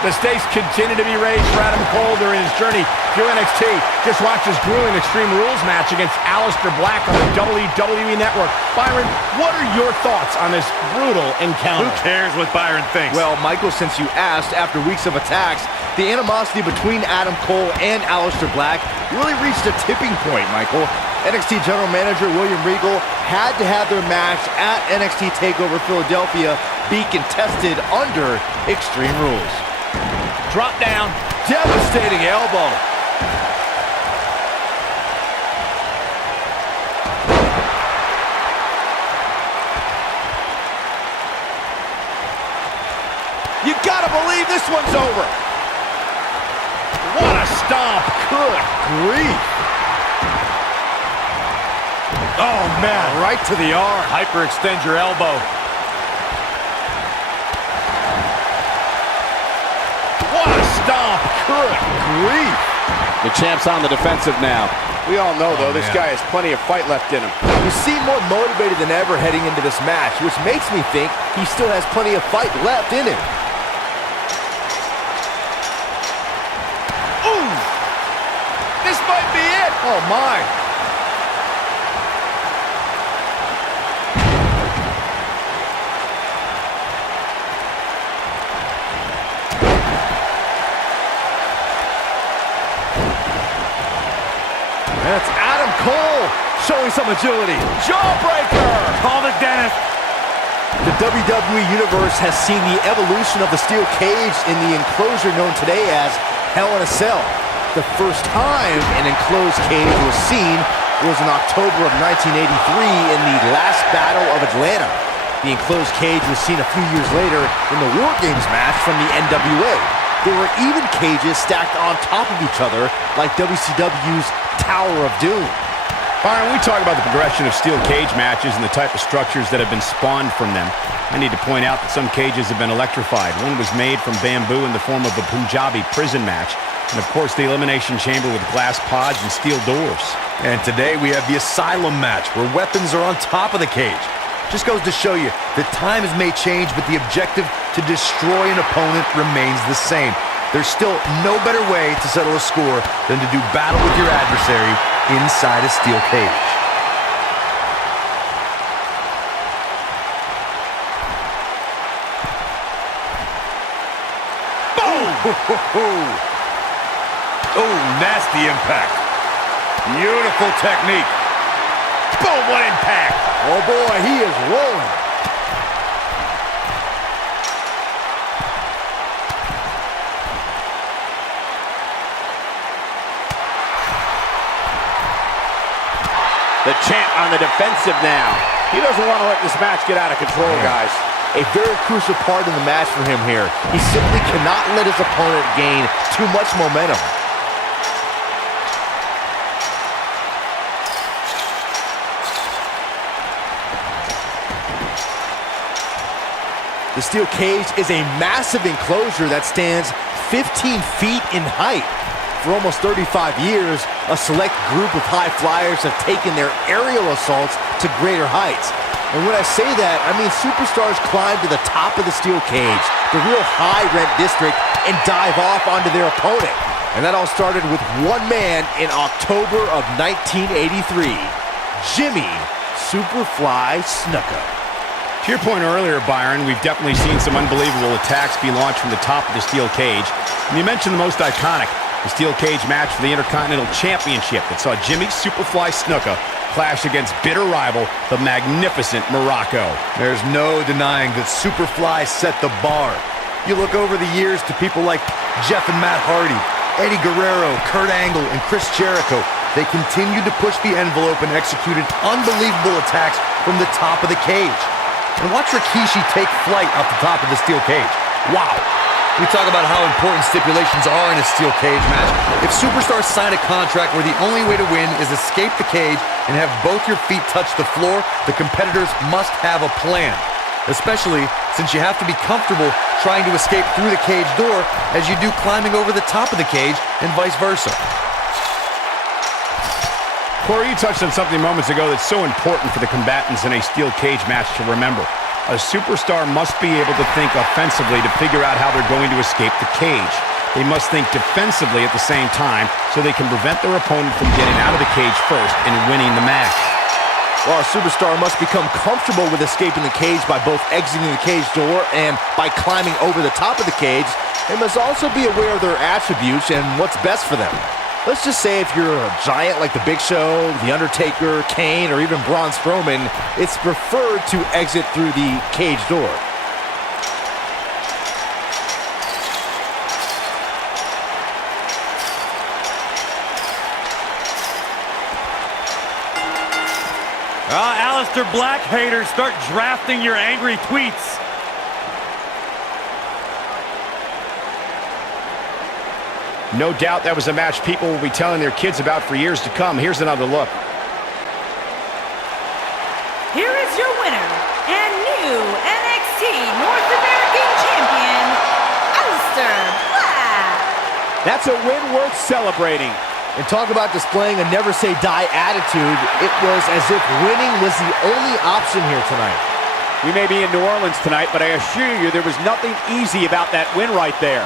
The stakes continue to be raised for Adam Cole during his journey through NXT. Just watch this grueling Extreme Rules match against Aleister Black on the WWE Network. Byron, what are your thoughts on this brutal encounter? Who cares what Byron thinks? Well, Michael, since you asked, after weeks of attacks, the animosity between Adam Cole and Aleister Black really reached a tipping point, Michael. NXT General Manager William Regal had to have their match at NXT TakeOver Philadelphia be contested under Extreme Rules. Drop down. Devastating elbow. You gotta believe this one's over. What a stomp. Good grief. Oh, man. Right to the arm. Hyperextend your elbow. What a stomp. Good grief. The champ's on the defensive now. We all know, though, this guy has plenty of fight left in him. He seemed more motivated than ever heading into this match, which makes me think he still has plenty of fight left in him. Ooh! This might be it! Oh, my. That's Adam Cole showing some agility. Jawbreaker! Call the dentist. The WWE Universe has seen the evolution of the steel cage in the enclosure known today as Hell in a Cell. The first time an enclosed cage was seen was in October of 1983 in the last Battle of Atlanta. The enclosed cage was seen a few years later in the War Games match from the NWA. There were even cages stacked on top of each other, like WCW's Tower of Doom. Byron, we talk about the progression of steel cage matches and the type of structures that have been spawned from them. I need to point out that some cages have been electrified. One was made from bamboo in the form of a Punjabi prison match. And of course, the Elimination Chamber with glass pods and steel doors. And today we have the Asylum match, where weapons are on top of the cage. Just goes to show you that times may change, but the objective to destroy an opponent remains the same. There's still no better way to settle a score than to do battle with your adversary inside a steel cage. Boom! Oh, nasty impact. Beautiful technique. Boom, what impact! Oh boy, he is rolling. The champ on the defensive now. He doesn't want to let this match get out of control, guys. A very crucial part in the match for him here. He simply cannot let his opponent gain too much momentum. The steel cage is a massive enclosure that stands 15 feet in height. For almost 35 years, a select group of high flyers have taken their aerial assaults to greater heights. And when I say that, I mean superstars climb to the top of the steel cage, the real high-rent district, and dive off onto their opponent. And that all started with one man in October of 1983, Jimmy Superfly Snuka. To your point earlier, Byron, we've definitely seen some unbelievable attacks be launched from the top of the steel cage. And you mentioned the most iconic, the steel cage match for the Intercontinental Championship that saw Jimmy Superfly Snuka clash against bitter rival, the magnificent Morocco. There's no denying that Superfly set the bar. You look over the years to people like Jeff and Matt Hardy, Eddie Guerrero, Kurt Angle, and Chris Jericho. They continued to push the envelope and executed unbelievable attacks from the top of the cage. And watch Rikishi take flight off the top of the steel cage. Wow. We talk about how important stipulations are in a steel cage match. If superstars sign a contract where the only way to win is escape the cage and have both your feet touch the floor, the competitors must have a plan. Especially since you have to be comfortable trying to escape through the cage door as you do climbing over the top of the cage and vice versa. Corey, you touched on something moments ago that's so important for the combatants in a steel cage match to remember. A superstar must be able to think offensively to figure out how they're going to escape the cage. They must think defensively at the same time so they can prevent their opponent from getting out of the cage first and winning the match. Well, a superstar must become comfortable with escaping the cage by both exiting the cage door and by climbing over the top of the cage. They must also be aware of their attributes and what's best for them. Let's just say if you're a giant like The Big Show, The Undertaker, Kane, or even Braun Strowman, it's preferred to exit through the cage door. Aleister Black haters, start drafting your angry tweets. No doubt that was a match people will be telling their kids about for years to come. Here's another look. Here is your winner and new NXT North American Champion, Aleister Black. That's a win worth celebrating. And talk about displaying a never-say-die attitude. It was as if winning was the only option here tonight. We may be in New Orleans tonight, but I assure you there was nothing easy about that win right there.